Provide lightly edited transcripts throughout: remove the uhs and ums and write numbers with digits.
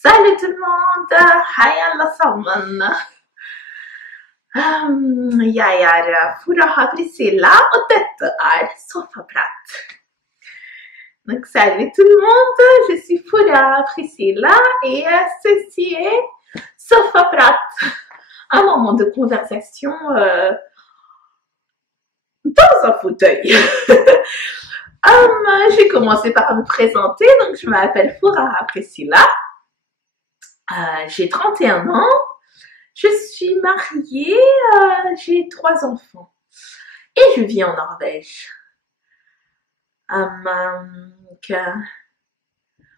Salut tout le monde! Hej allesammans! Jag är Furaha Priscilla och detta är Soffaprat. Donc salut tout le monde, je suis Furaha Priscilla et ceci est Soffaprat. Un moment de conversation dans un fauteuil. J'ai commencé par me présenter, donc je m'appelle Furaha Priscilla. J'ai 31 ans, je suis mariée, j'ai 3 enfants et je vis en Norvège.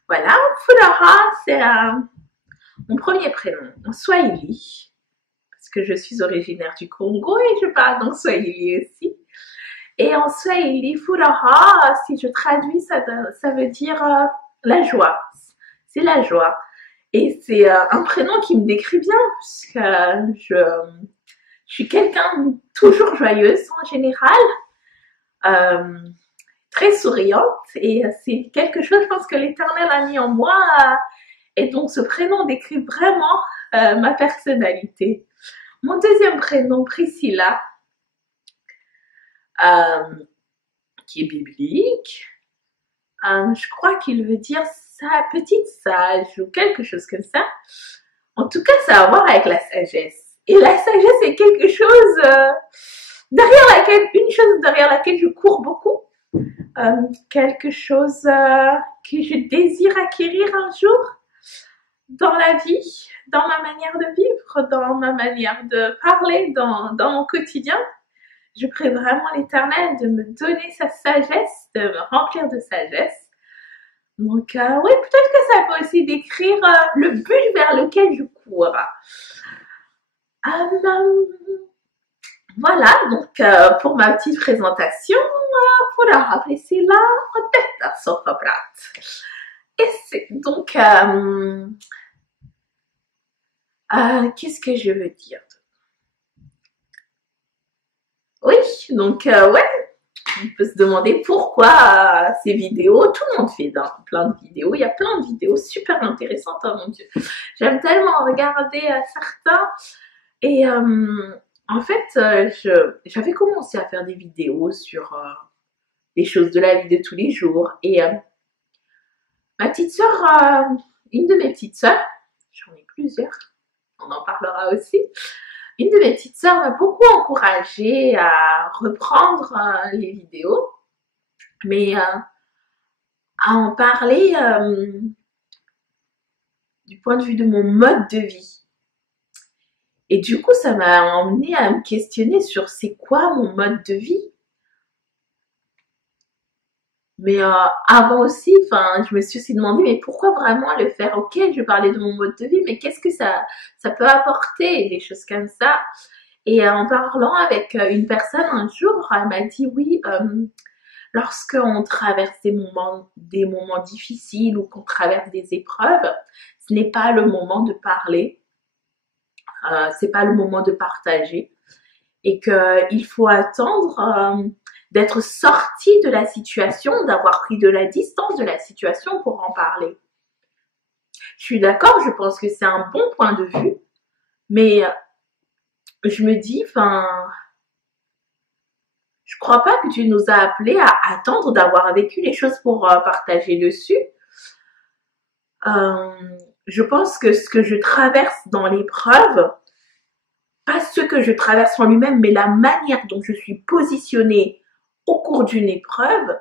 Voilà, Furaha, c'est mon premier prénom en Swahili, parce que je suis originaire du Congo et je parle donc Swahili aussi. Et en Swahili, Furaha, si je traduis, ça veut dire la joie. C'est la joie. Et c'est un prénom qui me décrit bien, puisque je suis quelqu'un toujours joyeuse en général, très souriante, et c'est quelque chose, je pense, que l'Éternel a mis en moi, et donc ce prénom décrit vraiment ma personnalité. Mon deuxième prénom, Priscilla, qui est biblique, je crois qu'il veut dire petite sage ou quelque chose comme ça. En tout cas, ça a à voir avec la sagesse. Et la sagesse est quelque chose une chose derrière laquelle je cours beaucoup. Quelque chose que je désire acquérir un jour dans la vie, dans ma manière de vivre, dans ma manière de parler, dans mon quotidien. Je prie vraiment l'Éternel de me donner sa sagesse, de me remplir de sagesse. Donc, oui, peut-être que ça peut aussi décrire le but vers lequel je cours. Voilà, donc pour ma petite présentation, Furaha Priscilla och detta Soffaprat. Et c'est donc, qu'est-ce que je veux dire? Oui, donc, ouais. On peut se demander pourquoi ces vidéos, tout le monde fait plein de vidéos, il y a plein de vidéos super intéressantes, oh mon Dieu. J'aime tellement regarder certains et en fait, j'avais commencé à faire des vidéos sur les choses de la vie de tous les jours et ma petite sœur, une de mes petites sœurs, j'en ai plusieurs, on en parlera aussi, une de mes petites sœurs m'a beaucoup encouragée à reprendre les vidéos, mais à en parler du point de vue de mon mode de vie. Et du coup, ça m'a emmené à me questionner sur c'est quoi mon mode de vie. Mais avant aussi, je me suis aussi demandé, mais pourquoi vraiment le faire? Ok, je parlais de mon mode de vie, mais qu'est-ce que ça peut apporter? Des choses comme ça. Et en parlant avec une personne un jour, elle m'a dit, oui, lorsqu'on traverse des moments difficiles ou qu'on traverse des épreuves, ce n'est pas le moment de parler, c'est pas le moment de partager. Et qu'il faut attendre d'être sorti de la situation, d'avoir pris de la distance de la situation pour en parler. Je suis d'accord, je pense que c'est un bon point de vue, mais je me dis, je crois pas que Dieu nous a appelés à attendre d'avoir vécu les choses pour partager dessus. Je pense que ce que je traverse dans l'épreuve, pas ce que je traverse en lui-même, mais la manière dont je suis positionnée au cours d'une épreuve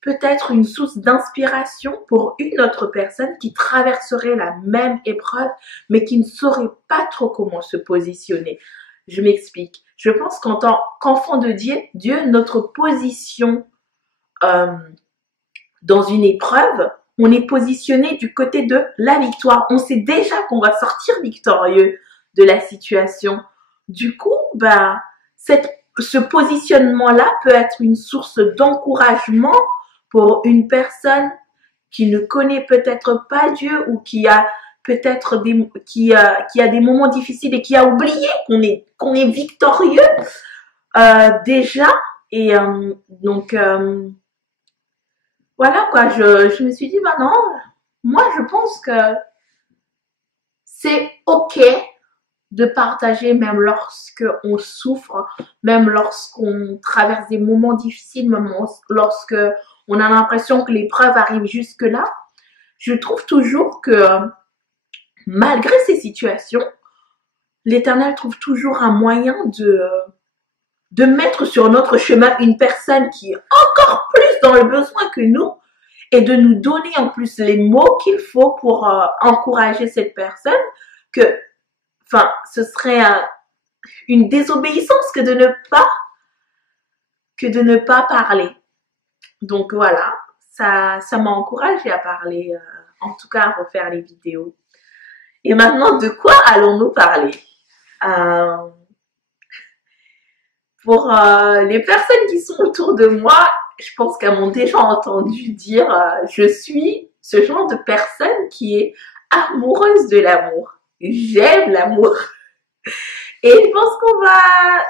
peut être une source d'inspiration pour une autre personne qui traverserait la même épreuve mais qui ne saurait pas trop comment se positionner. Je m'explique. Je pense qu'en tant qu'enfant de Dieu, notre position dans une épreuve, on est positionné du côté de la victoire. On sait déjà qu'on va sortir victorieux de la situation. Du coup, ce positionnement-là peut être une source d'encouragement pour une personne qui ne connaît peut-être pas Dieu ou qui a peut-être qui a des moments difficiles et qui a oublié qu'on est victorieux déjà. Et donc voilà quoi, je me suis dit non, moi, je pense que c'est ok de partager même lorsque on souffre, même lorsqu'on traverse des moments difficiles, même lorsque on a l'impression que l'épreuve arrive jusque là. Je trouve toujours que malgré ces situations, l'Éternel trouve toujours un moyen de mettre sur notre chemin une personne qui est encore plus dans le besoin que nous et de nous donner en plus les mots qu'il faut pour encourager cette personne, que, enfin, ce serait une désobéissance que de ne pas parler. Donc voilà, ça m'a encouragée à parler, en tout cas à refaire les vidéos. Et maintenant, de quoi allons-nous parler? euh, Pour les personnes qui sont autour de moi, je pense qu'elles m'ont déjà entendu dire je suis ce genre de personne qui est amoureuse de l'amour. J'aime l'amour. Et je pense qu'on va...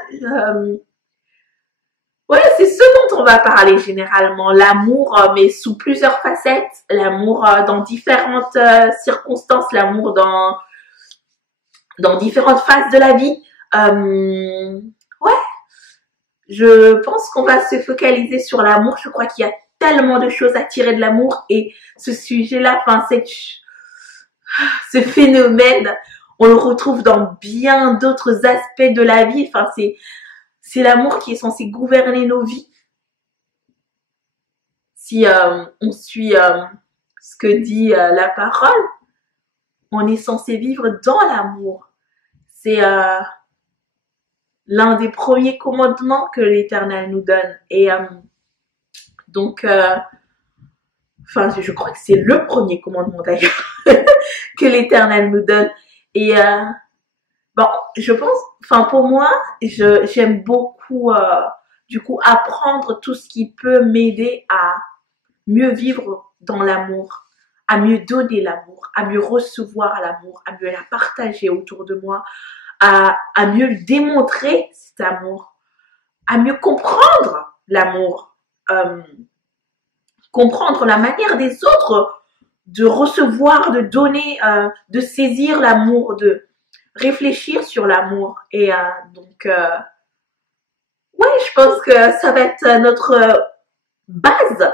ouais, c'est ce dont on va parler généralement. L'amour, mais sous plusieurs facettes. L'amour dans différentes circonstances. L'amour dans différentes phases de la vie. Ouais. Je pense qu'on va se focaliser sur l'amour. Je crois qu'il y a tellement de choses à tirer de l'amour et ce sujet-là, enfin, ce phénomène, on le retrouve dans bien d'autres aspects de la vie. Enfin, c'est l'amour qui est censé gouverner nos vies. Si on suit ce que dit la parole, on est censé vivre dans l'amour. C'est l'un des premiers commandements que l'Éternel nous donne. Et donc, enfin, je crois que c'est le premier commandement d'ailleurs que l'Éternel nous donne. Et bon, je pense, enfin pour moi, j'aime beaucoup du coup apprendre tout ce qui peut m'aider à mieux vivre dans l'amour, à mieux donner l'amour, à mieux recevoir l'amour, à mieux la partager autour de moi, à mieux le démontrer cet amour, à mieux comprendre l'amour, comprendre la manière des autres de recevoir, de donner, de saisir l'amour, de réfléchir sur l'amour. Et donc, ouais, je pense que ça va être notre base,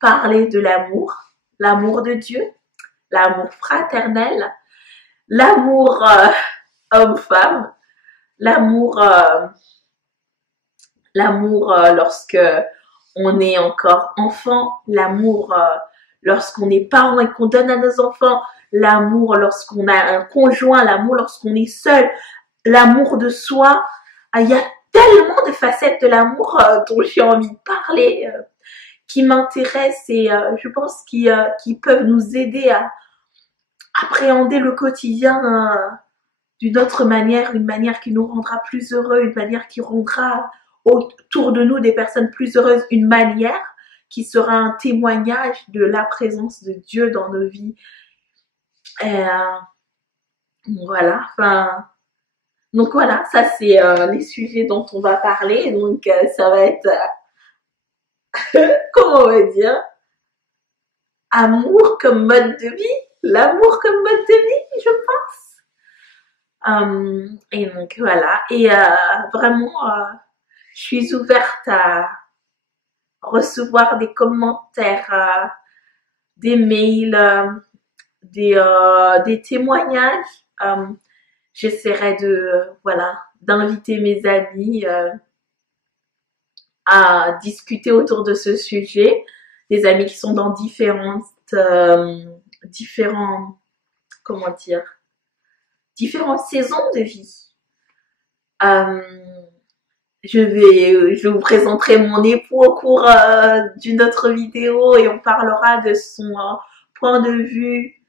parler de l'amour, l'amour de Dieu, l'amour fraternel, l'amour homme-femme, l'amour lorsque on est encore enfant, l'amour lorsqu'on est parent et qu'on donne à nos enfants, l'amour lorsqu'on a un conjoint, l'amour lorsqu'on est seul, l'amour de soi. Il y a tellement de facettes de l'amour dont j'ai envie de parler, qui m'intéressent et je pense qui peuvent nous aider à appréhender le quotidien d'une autre manière, une manière qui nous rendra plus heureux, une manière qui rendra autour de nous des personnes plus heureuses, une manière qui sera un témoignage de la présence de Dieu dans nos vies. Et voilà, enfin, donc voilà, ça c'est les sujets dont on va parler. Donc ça va être, comment on va dire, amour comme mode de vie, l'amour comme mode de vie, je pense. Et donc voilà, et vraiment, je suis ouverte à recevoir des commentaires, des mails, des témoignages. J'essaierai voilà, d'inviter mes amis à discuter autour de ce sujet. Des amis qui sont dans différents, comment dire, différentes saisons de vie. Je vous présenterai mon époux au cours d'une autre vidéo et on parlera de son point de vue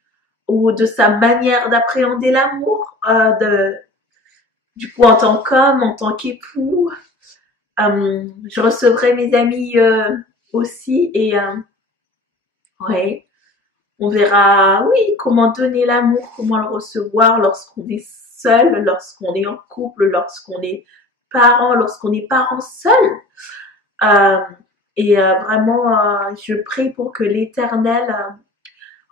ou de sa manière d'appréhender l'amour, du coup en tant qu'homme, en tant qu'époux. Je recevrai mes amis aussi et ouais, on verra, oui, comment donner l'amour, comment le recevoir lorsqu'on est seul, lorsqu'on est en couple, lorsqu'on est parent seul. Et vraiment, je prie pour que l'Éternel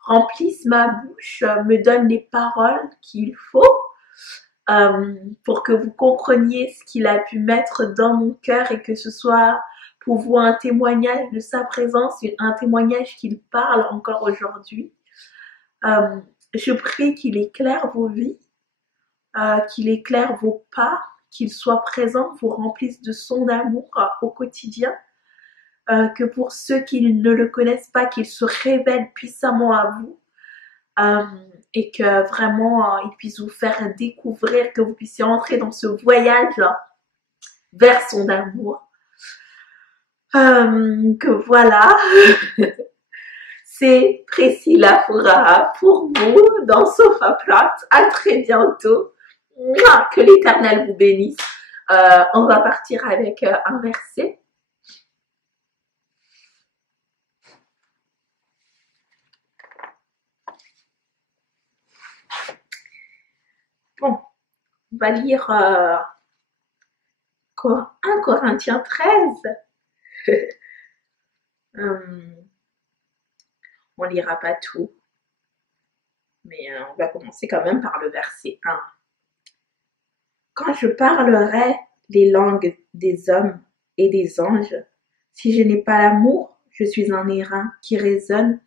remplisse ma bouche, me donne les paroles qu'il faut pour que vous compreniez ce qu'il a pu mettre dans mon cœur et que ce soit pour vous un témoignage de sa présence, un témoignage qu'il parle encore aujourd'hui. Je prie qu'il éclaire vos vies, qu'il éclaire vos pas, qu'il soit présent, vous remplisse de son amour au quotidien, que pour ceux qui ne le connaissent pas, qu'il se révèle puissamment à vous, et que vraiment il puisse vous faire découvrir, que vous puissiez entrer dans ce voyage vers son amour. Que voilà, c'est Priscilla Fouraha pour vous dans Sofa Plate. À très bientôt. Que l'Éternel vous bénisse. On va partir avec un verset. Bon, on va lire 1 Corinthiens 13. On lira pas tout, mais on va commencer quand même par le verset 1. Quand je parlerai les langues des hommes et des anges, si je n'ai pas l'amour, je suis un airain qui résonne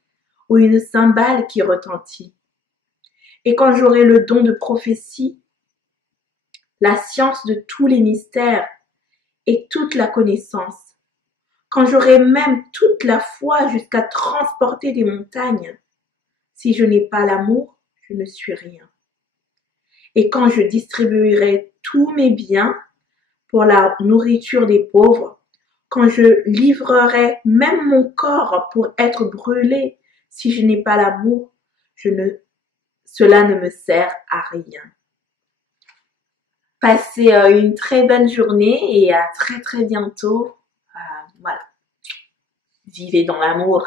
ou une cymbale qui retentit. Et quand j'aurai le don de prophétie, la science de tous les mystères et toute la connaissance, quand j'aurai même toute la foi jusqu'à transporter des montagnes, si je n'ai pas l'amour, je ne suis rien. Et quand je distribuerai tous mes biens pour la nourriture des pauvres, quand je livrerai même mon corps pour être brûlé, si je n'ai pas l'amour, cela ne me sert à rien. Passez une très bonne journée et à très très bientôt. Voilà. Vivez dans l'amour.